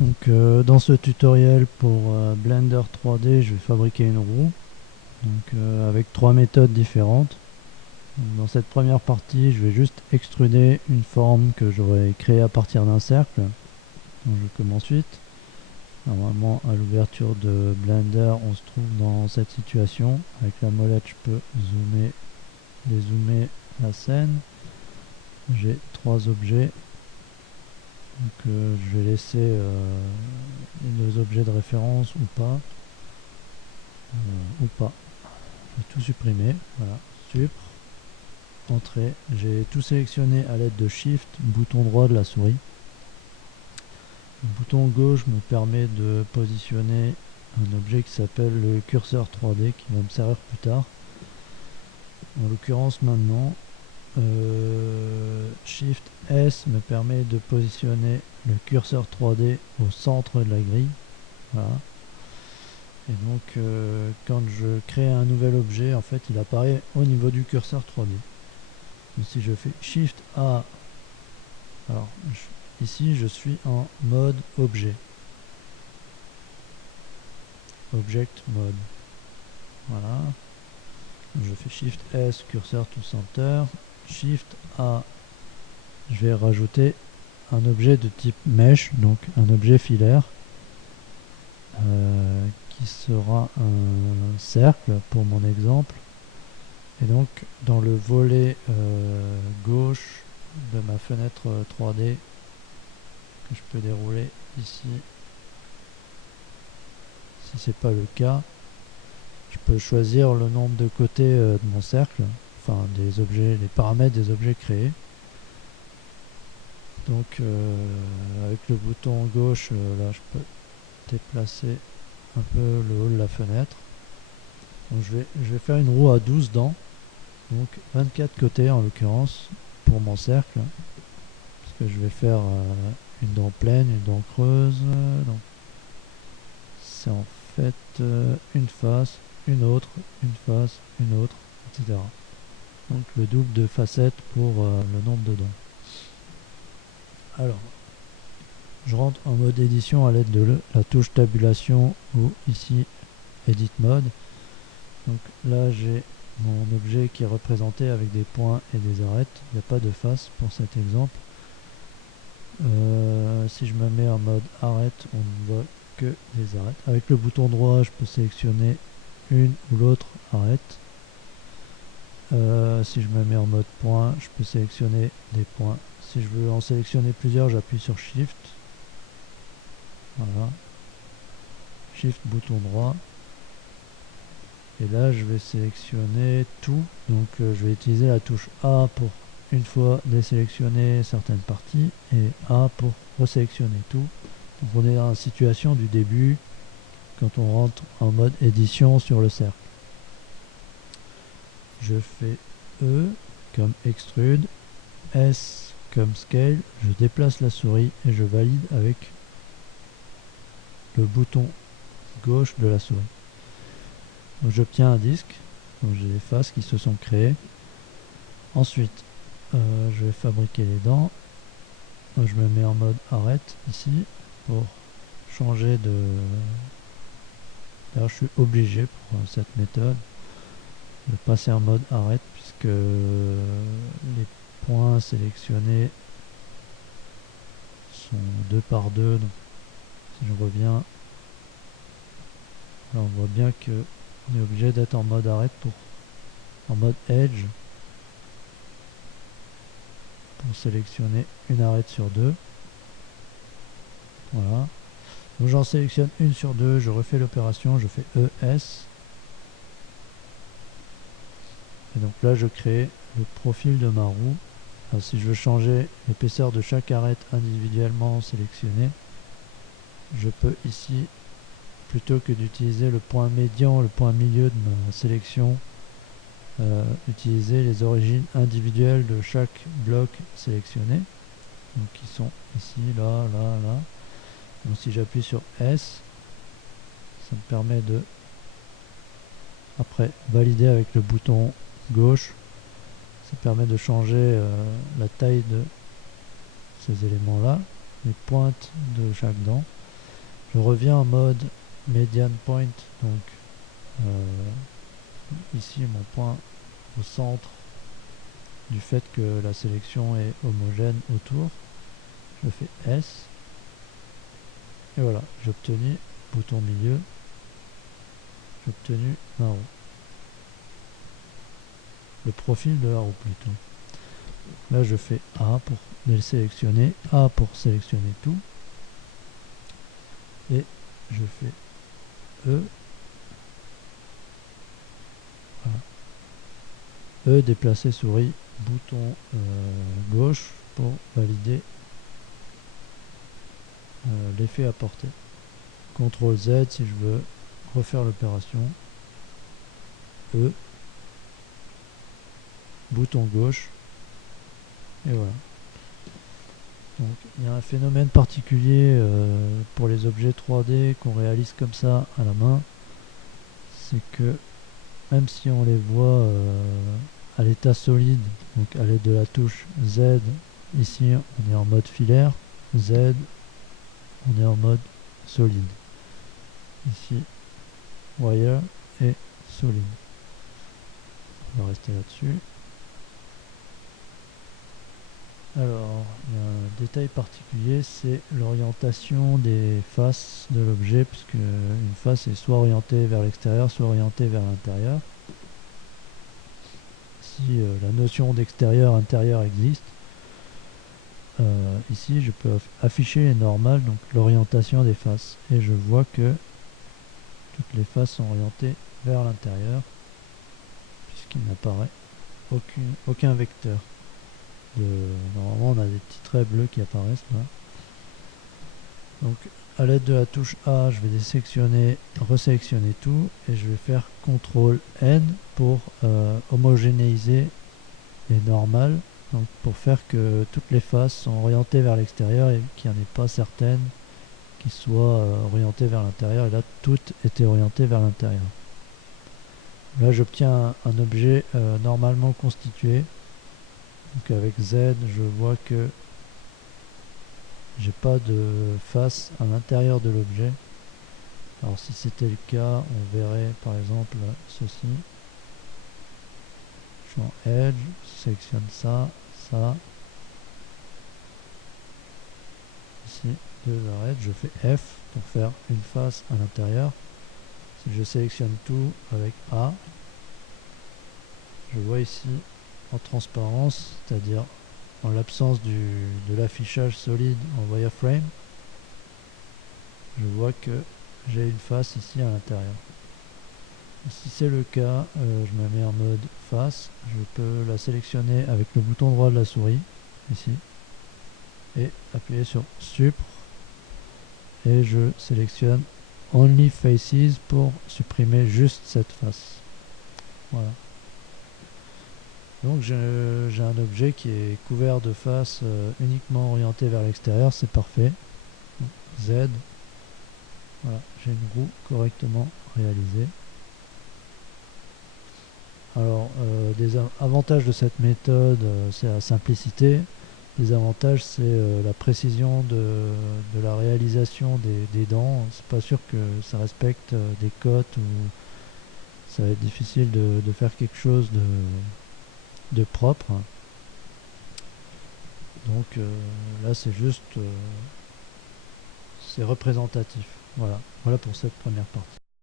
Donc dans ce tutoriel pour Blender 3D, je vais fabriquer une roue avec trois méthodes différentes. Donc, dans cette première partie, je vais juste extruder une forme que j'aurais créée à partir d'un cercle. Donc, je commence ensuite. Normalement, à l'ouverture de Blender, on se trouve dans cette situation. Avec la molette, je peux dézoomer la scène. J'ai trois objets. Donc, je vais laisser les objets de référence ou pas. Je vais tout supprimer. Voilà. Sup. Entrée. J'ai tout sélectionné à l'aide de Shift, bouton droit de la souris. Le bouton gauche me permet de positionner un objet qui s'appelle le curseur 3D qui va me servir plus tard. En l'occurrence maintenant, Shift S me permet de positionner le curseur 3D au centre de la grille. Voilà. Et donc quand je crée un nouvel objet, en fait il apparaît au niveau du curseur 3D. Donc, si je fais Shift A, alors ici je suis en mode objet. Object mode. Voilà. Je fais Shift S, curseur to center. Shift A, je vais rajouter un objet de type mesh, donc un objet filaire, qui sera un cercle pour mon exemple. Et donc dans le volet gauche de ma fenêtre 3D que je peux dérouler ici, si c'est pas le cas, je peux choisir le nombre de côtés de mon cercle, enfin des objets, les paramètres des objets créés. Donc avec le bouton gauche, là je peux déplacer un peu le haut de la fenêtre. Donc je vais faire une roue à 12 dents, donc 24 côtés en l'occurrence pour mon cercle, parce que je vais faire une dent pleine, une dent creuse, donc c'est en fait une face, une autre, une autre, etc. Donc le double de facettes pour le nombre de dents. Alors, je rentre en mode édition à l'aide de la touche tabulation ou ici Edit Mode. Donc là j'ai mon objet qui est représenté avec des points et des arêtes. Il n'y a pas de face pour cet exemple. Si je me mets en mode arête, on ne voit que des arêtes. Avec le bouton droit, je peux sélectionner une ou l'autre arête. Si je me mets en mode point, je peux sélectionner des points. Si je veux en sélectionner plusieurs, j'appuie sur Shift. Voilà. Shift, bouton droit. Et là, je vais sélectionner tout. Donc, je vais utiliser la touche A pour une fois désélectionner certaines parties et A pour resélectionner tout. Donc, on est dans la situation du début quand on rentre en mode édition sur le cercle. Je fais E comme extrude, S comme scale, je déplace la souris et je valide avec le bouton gauche de la souris. Donc j'obtiens un disque, donc j'ai les faces qui se sont créées. Ensuite, je vais fabriquer les dents. Donc, je me mets en mode arrête ici pour changer de... D'ailleurs, je suis obligé pour cette méthode de passer en mode arrête puisque les points sélectionnés sont 2 par 2. Donc, si je reviens, là on voit bien que on est obligé d'être en mode arrête en mode edge pour sélectionner une arête sur 2. Voilà. Donc j'en sélectionne une sur 2, je refais l'opération, je fais ES. Et donc là je crée le profil de ma roue. Alors, si je veux changer l'épaisseur de chaque arête individuellement sélectionnée, je peux ici, plutôt que d'utiliser le point médian, le point milieu de ma sélection, utiliser les origines individuelles de chaque bloc sélectionné, donc qui sont ici, là, là, là. Donc si j'appuie sur S, ça me permet de après valider avec le bouton gauche, ça permet de changer la taille de ces éléments là, les pointes de chaque dent. Je reviens en mode median point, donc ici mon point au centre du fait que la sélection est homogène autour. Je fais S et voilà, j'ai obtenu bouton milieu, j'ai obtenu ma roue. Le profil de la roue plutôt. Là je fais A pour les sélectionner, A pour sélectionner tout, et je fais E. Voilà. E, déplacer souris, bouton gauche pour valider l'effet apporté. CTRL Z si je veux refaire l'opération. E, bouton gauche, et voilà. Donc il y a un phénomène particulier pour les objets 3D qu'on réalise comme ça à la main, c'est que même si on les voit à l'état solide, donc à l'aide de la touche Z, ici on est en mode filaire, Z, on est en mode solide. Ici, wire et solide. On va rester là-dessus. Alors, il y a un détail particulier, c'est l'orientation des faces de l'objet, puisque une face est soit orientée vers l'extérieur, soit orientée vers l'intérieur. Si la notion d'extérieur-intérieur existe, ici je peux afficher les normales, donc l'orientation des faces, et je vois que toutes les faces sont orientées vers l'intérieur, puisqu'il n'apparaît aucun vecteur. Normalement on a des petits traits bleus qui apparaissent là. Donc à l'aide de la touche A, je vais désélectionner, resélectionner tout, et je vais faire CTRL N pour homogénéiser les normales, donc pour faire que toutes les faces sont orientées vers l'extérieur et qu'il n'y en ait pas certaines qui soient orientées vers l'intérieur, et là toutes étaient orientées vers l'intérieur. Là j'obtiens un objet normalement constitué. Donc avec Z, je vois que j'ai pas de face à l'intérieur de l'objet. Alors si c'était le cas, on verrait par exemple ceci. Je suis en Edge, je sélectionne ça, ça. Ici, deux arêtes, je fais F pour faire une face à l'intérieur. Si je sélectionne tout avec A, je vois ici en transparence, c'est-à-dire en l'absence de l'affichage solide en wireframe, je vois que j'ai une face ici à l'intérieur. Si c'est le cas, je me mets en mode face, je peux la sélectionner avec le bouton droit de la souris, ici, et appuyer sur Supr, et je sélectionne Only Faces pour supprimer juste cette face. Voilà. Donc j'ai un objet qui est couvert de faces uniquement orientées vers l'extérieur, c'est parfait. Donc, Z, voilà, j'ai une roue correctement réalisée. Alors, des avantages de cette méthode, c'est la simplicité. Les avantages, c'est la précision de la réalisation des dents. C'est pas sûr que ça respecte des cotes, ou ça va être difficile de faire quelque chose de propre. Donc là, c'est juste, c'est représentatif. Voilà pour cette première partie.